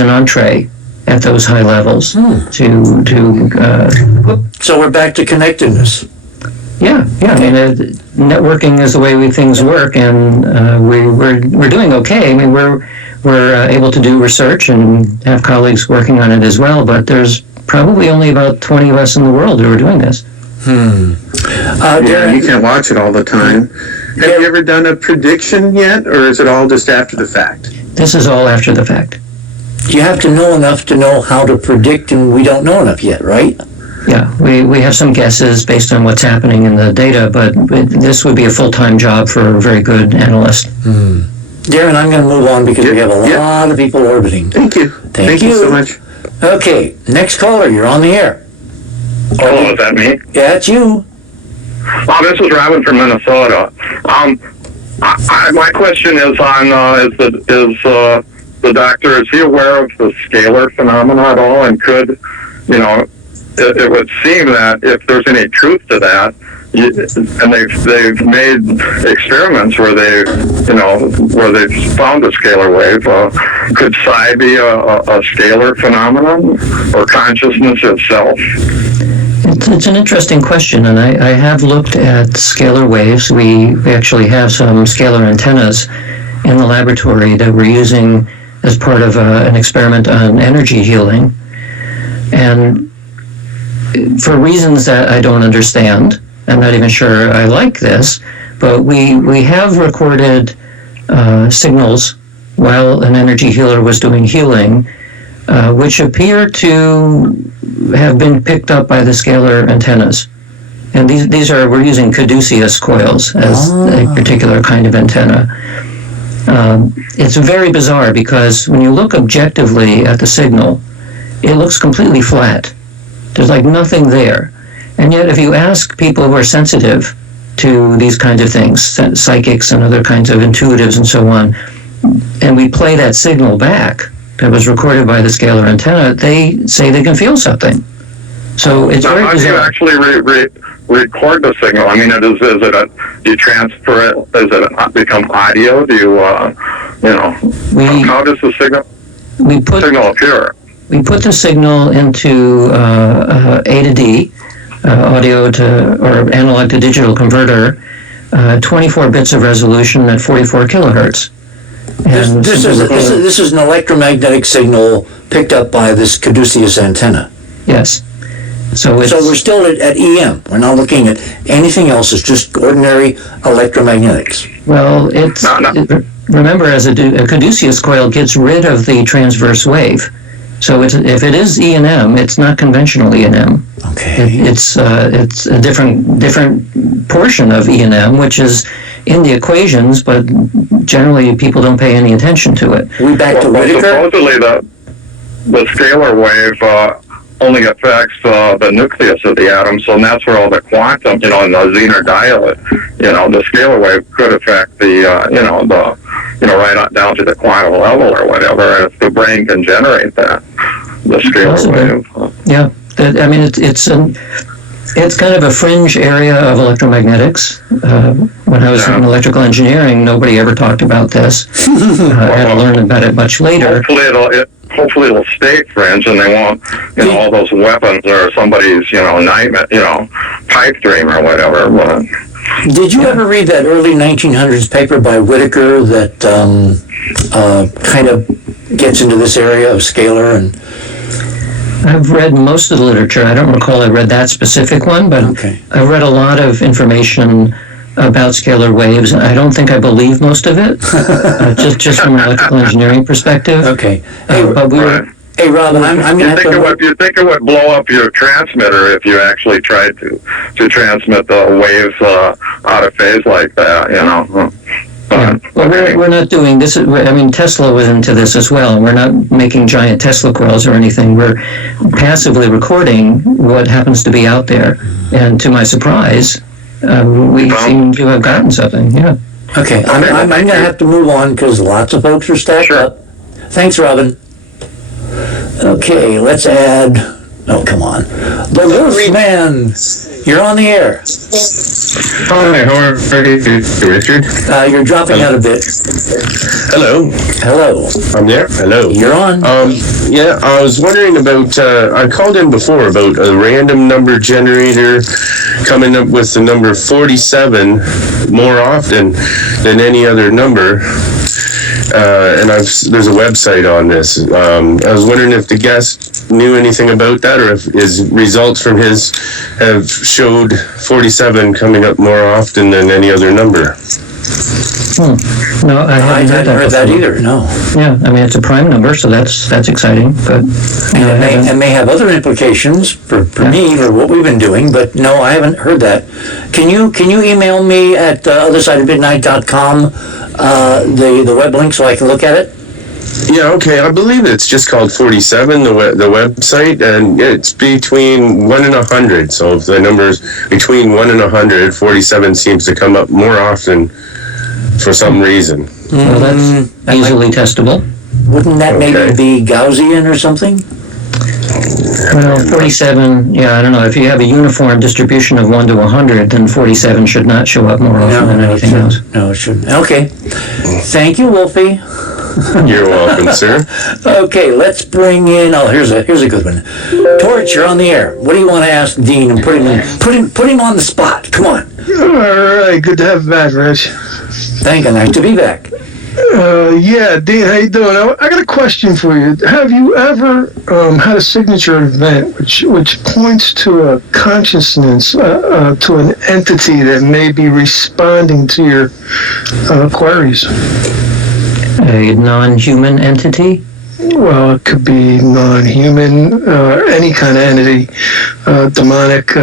an entree at those high levels So we're back to connectedness. Yeah. I mean, networking is the way things work, and we're doing okay. I mean, we're able to do research and have colleagues working on it as well. But there's probably only about 20 of us in the world who are doing this. You can't watch it all the time. Have you ever done a prediction yet, or is it all just after the fact? This is all after the fact. You have to know enough to know how to predict, and we don't know enough yet, right? Yeah, we have some guesses based on what's happening in the data, but this would be a full-time job for a very good analyst. Darren, I'm going to move on because we have a lot of people orbiting. Thank you. Thank you so much. Okay, next caller, you're on the air. Hello, is that me? Yeah, it's you. Oh, this is Radin from Minnesota. My question is on the doctor, is he aware of the scalar phenomena at all? And could, it would seem that if there's any truth to that, and they've made experiments where they've found a scalar wave. Could psi be a scalar phenomenon or consciousness itself? It's an interesting question, and I have looked at scalar waves. We actually have some scalar antennas in the laboratory that we're using as part of an experiment on energy healing. And for reasons that I don't understand, I'm not even sure I like this, but we have recorded signals while an energy healer was doing healing, which appear to have been picked up by the scalar antennas. And we're using caduceus coils as a particular kind of antenna. It's very bizarre because when you look objectively at the signal, it looks completely flat. There's like nothing there. And yet if you ask people who are sensitive to these kinds of things, psychics and other kinds of intuitives and so on, and we play that signal back that was recorded by the scalar antenna, they say they can feel something. So it's very bizarre. How do you actually record the signal? I mean, do you transfer it? Does it become audio? Do you, how does the signal appear? We put the signal into A to D, audio to, or analog to digital converter, 24 bits of resolution at 44 kilohertz. And this is an electromagnetic signal picked up by this caduceus antenna. Yes. So we're still at EM. We're not looking at anything else. It's just ordinary electromagnetics. Well, remember, as a caduceus coil gets rid of the transverse wave. So if it is E and M, it's not conventional E and M. Okay. It's a different portion of E and M, which is in the equations, but generally people don't pay any attention to it. We back to Whittaker? Supposedly the scalar wave only affects the nucleus of the atom, so that's where all the quantum, in the Zener diode, the scalar wave could affect the, right on down to the quantum level or whatever, and if the brain can generate that, the scalar wave. Yeah, I mean, it's kind of a fringe area of electromagnetics. When I was in electrical engineering, nobody ever talked about this. I had to learn about it much later. Hopefully it'll stay fringe, and they won't, all those weapons or somebody's, nightmare, pipe dream or whatever. But, did you ever read that early 1900s paper by Whittaker that kind of gets into this area of scalar? And I've read most of the literature. I don't recall I read that specific one, but I've read a lot of information about scalar waves. I don't think I believe most of it, just from an electrical engineering perspective. Okay. Hey, Robin, I'm going to have to... You think it would blow up your transmitter if you actually tried to transmit the waves out of phase like that, Yeah. Well, we're not doing this. Tesla was into this as well. We're not making giant Tesla coils or anything. We're passively recording what happens to be out there. And to my surprise, we seem to have gotten something. Yeah. Okay. I'm going to have to move on because lots of folks are stacked up. Thanks, Robin. Okay, let's add Oh, come on. The Wolfman, you're on the air. Hi, how are you, Richard? You're dropping out a bit. Hello, Hello. I'm there. Hello. You're on. Yeah, I was wondering about, I called in before about a random number generator coming up with the number 47 more often than any other number. And there's a website on this. I was wondering if the guest knew anything about that, or if his results from his have showed 47 coming up more often than any other number. No, I I haven't hadn't heard that before. either, no. Yeah, I mean, it's a prime number, so that's exciting, but And it may have other implications for me, for what we've been doing, but no, I haven't heard that. Can you email me at othersideofmidnight.com the web link so I can look at it? Yeah, okay. I believe it's just called 47, the website, and it's between 1 and 100. So if the number's between 1 and 100, 47 seems to come up more often for some reason. well, that's easily testable. Wouldn't that maybe Okay. be Gaussian or something? Well, 47, yeah, I don't know. If you have a uniform distribution of 1 to 100, then 47 should not show up more often than anything else. No, it shouldn't. Okay. Thank you, Wolfie. You're welcome, sir. Okay, let's bring in. Oh, here's a good one. Torch, you're on the air. What do you want to ask Dean and put him on the spot? Come on. All right, good to have you back, Rich. Thank you. Nice to be back. Yeah, Dean, how you doing? I got a question for you. Have you ever had a signature event which points to a consciousness, to an entity that may be responding to your queries? A non-human entity? Well, it could be non-human, any kind of entity, demonic,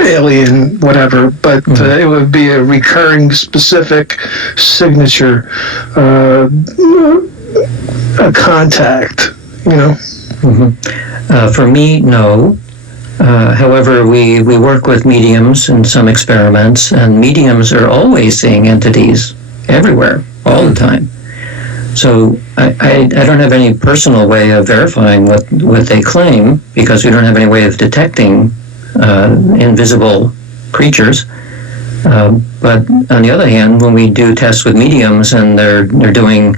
alien, whatever, but it would be a recurring specific signature, a contact, you know? For me, no. However, we work with mediums in some experiments, and mediums are always seeing entities everywhere, all the time. So I don't have any personal way of verifying what they claim, because we don't have any way of detecting invisible creatures. But on the other hand, when we do tests with mediums and they're doing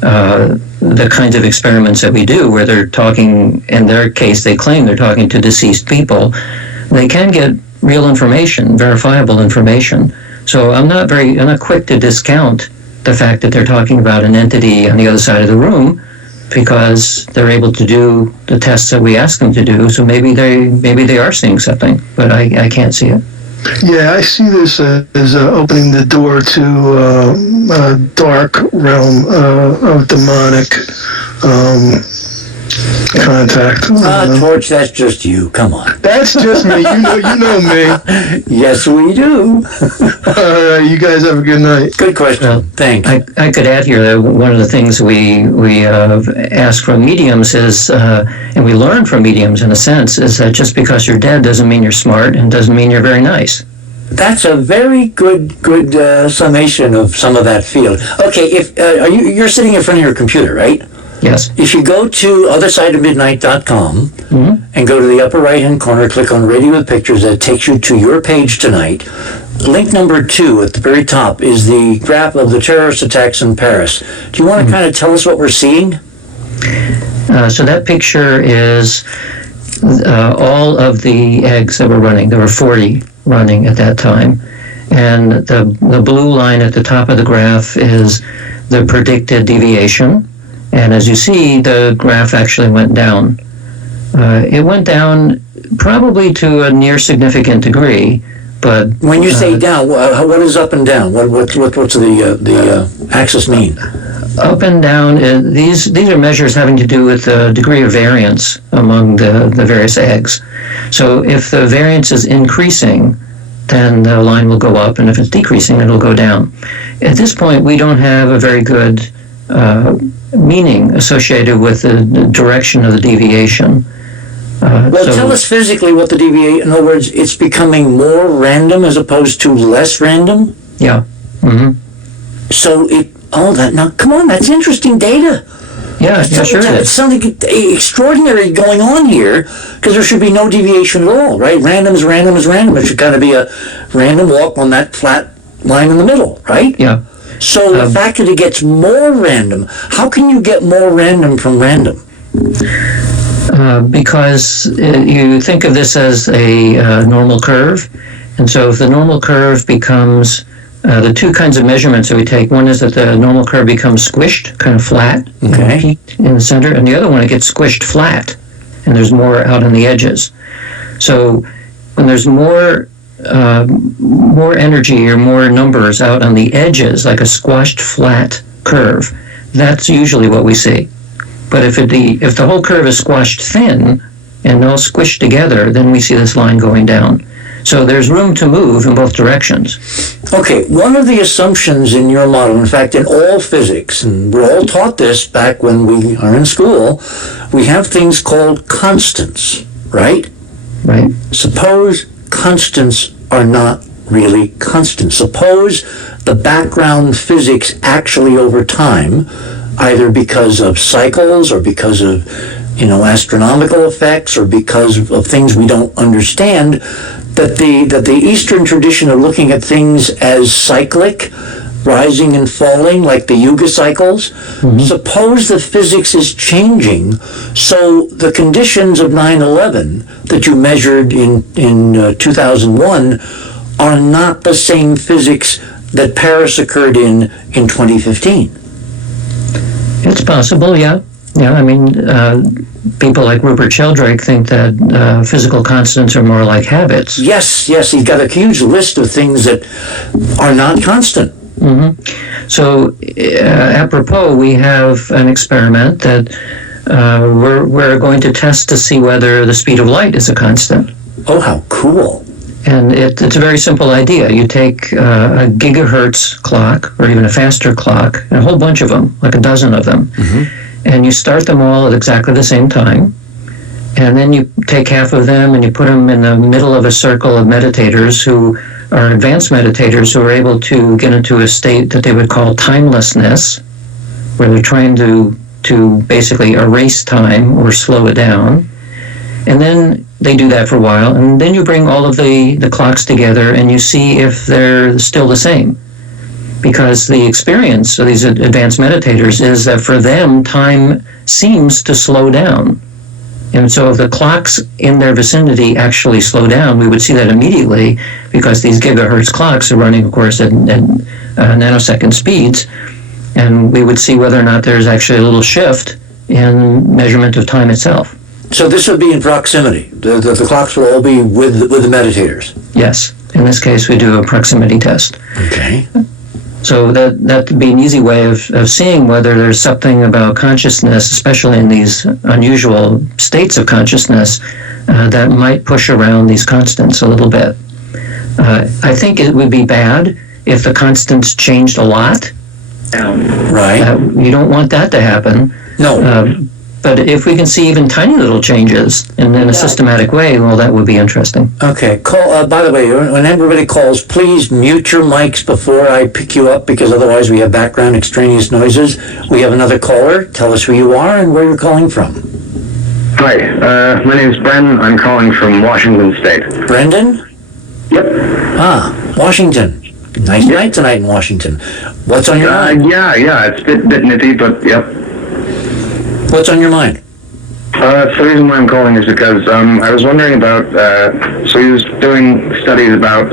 the kinds of experiments that we do, where they're talking, in their case, they claim they're talking to deceased people, they can get real information, verifiable information. So I'm not quick to discount the fact that they're talking about an entity on the other side of the room, because they're able to do the tests that we ask them to do. So maybe they are seeing something, but I can't see it. Yeah, I see this as opening the door to a dark realm of demonic contact. Torch, that's just you. Come on. That's just me. You know me. Yes, we do. All right, you guys have a good night. Good question. Well, Thanks. I could add here that one of the things we ask from mediums is, and we learn from mediums in a sense, is that just because you're dead doesn't mean you're smart and doesn't mean you're very nice. That's a very good summation of some of that field. Okay, if you're sitting in front of your computer, right? Yes. If you go to othersideofmidnight.com and go to the upper right-hand corner, click on Radio with Pictures, that takes you to your page tonight. Link number 2 at the very top is the graph of the terrorist attacks in Paris. Do you want to kind of tell us what we're seeing? So that picture is all of the eggs that were running. There were 40 running at that time. And the blue line at the top of the graph is the predicted deviation. And as you see, the graph actually went down. It went down probably to a near significant degree, but When you say down, what is up and down? What's the axis mean? up and down, these are measures having to do with the degree of variance among the various eggs. So if the variance is increasing, then the line will go up, and if it's decreasing, it'll go down. At this point, we don't have a very good meaning associated with the direction of the deviation. Well, tell us physically what the deviation, in other words, it's becoming more random as opposed to less random? Yeah. So now, come on, that's interesting data. Yeah, sure There's is. something extraordinary going on here, because there should be no deviation at all, right? Random is random is random. It should kind of be a random walk on that flat line in the middle, right? Yeah. So the fact that it gets more random, how can you get more random from random? Because you think of this as a normal curve. And so if the normal curve becomes, the two kinds of measurements that we take, one is that the normal curve becomes squished, kind of flat, Okay. peaked in the center, and the other one, it gets squished flat, and there's more out on the edges. So when there's more energy or more numbers out on the edges, like a squashed flat curve, that's usually what we see. But if the whole curve is squashed thin and all squished together, then we see this line going down. So there's room to move in both directions. Okay, one of the assumptions in your model, in fact, in all physics, and we're all taught this back when we are in school, we have things called constants, right? Right? Suppose constants are not really constants. Suppose the background physics actually over time, either because of cycles or because of, astronomical effects or because of things we don't understand, that the Eastern tradition of looking at things as cyclic, rising and falling, like the Yuga cycles, suppose the physics is changing, so the conditions of 9/11 that you measured in 2001 are not the same physics that Paris occurred in 2015. It's possible, yeah. Yeah, I mean, people like Rupert Sheldrake think that physical constants are more like habits. Yes, he's got a huge list of things that are not constant. So, apropos, we have an experiment that we're going to test to see whether the speed of light is a constant. Oh, how cool. And it's a very simple idea. You take a gigahertz clock, or even a faster clock, and a whole bunch of them, like a dozen of them, and you start them all at exactly the same time. And then you take half of them and you put them in the middle of a circle of meditators who are advanced meditators who are able to get into a state that they would call timelessness, where they're trying to basically erase time or slow it down. And then they do that for a while, and then you bring all of the clocks together and you see if they're still the same. Because the experience of these advanced meditators is that for them, time seems to slow down. And so if the clocks in their vicinity actually slow down, we would see that immediately, because these gigahertz clocks are running, of course, at nanosecond speeds, and we would see whether or not there's actually a little shift in measurement of time itself. So this would be in proximity. The clocks will all be with the meditators. Yes. In this case, we do a proximity test. Okay. So that would be an easy way of seeing whether there's something about consciousness, especially in these unusual states of consciousness, that might push around these constants a little bit. I think it would be bad if the constants changed a lot. Right. You don't want that to happen. No. But if we can see even tiny little changes in a systematic way, well, that would be interesting. Okay. Call. By the way, when everybody calls, please mute your mics before I pick you up, because otherwise we have background extraneous noises. We have another caller. Tell us who you are and where you're calling from. Hi, my name's Brendan. I'm calling from Washington State. Brendan? Yep. Washington. Nice night tonight in Washington. What's on your mind? Yeah, it's a bit nitty, but yep. What's on your mind? So the reason why I'm calling is because I was wondering about, so he was doing studies about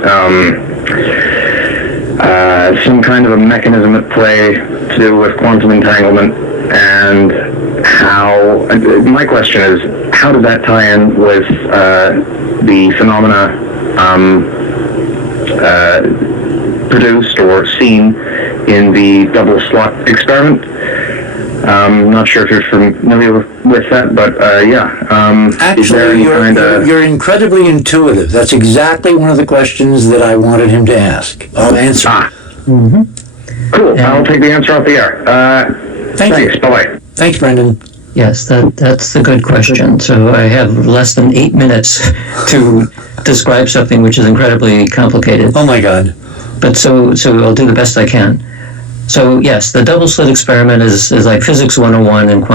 some kind of a mechanism at play to do with quantum entanglement, and how, my question is, how does that tie in with the phenomena produced or seen in the double slot experiment? I'm not sure if you're familiar with that, but Actually, you're incredibly intuitive. That's exactly one of the questions that I wanted him to ask. I'll answer. Cool. I'll take the answer off the air. Thanks. Bye-bye. Thanks, Brendan. Yes, that's the good question. So I have less than 8 minutes to describe something which is incredibly complicated. Oh my God. But so I'll do the best I can. So yes, the double slit experiment is like physics 101 and quantum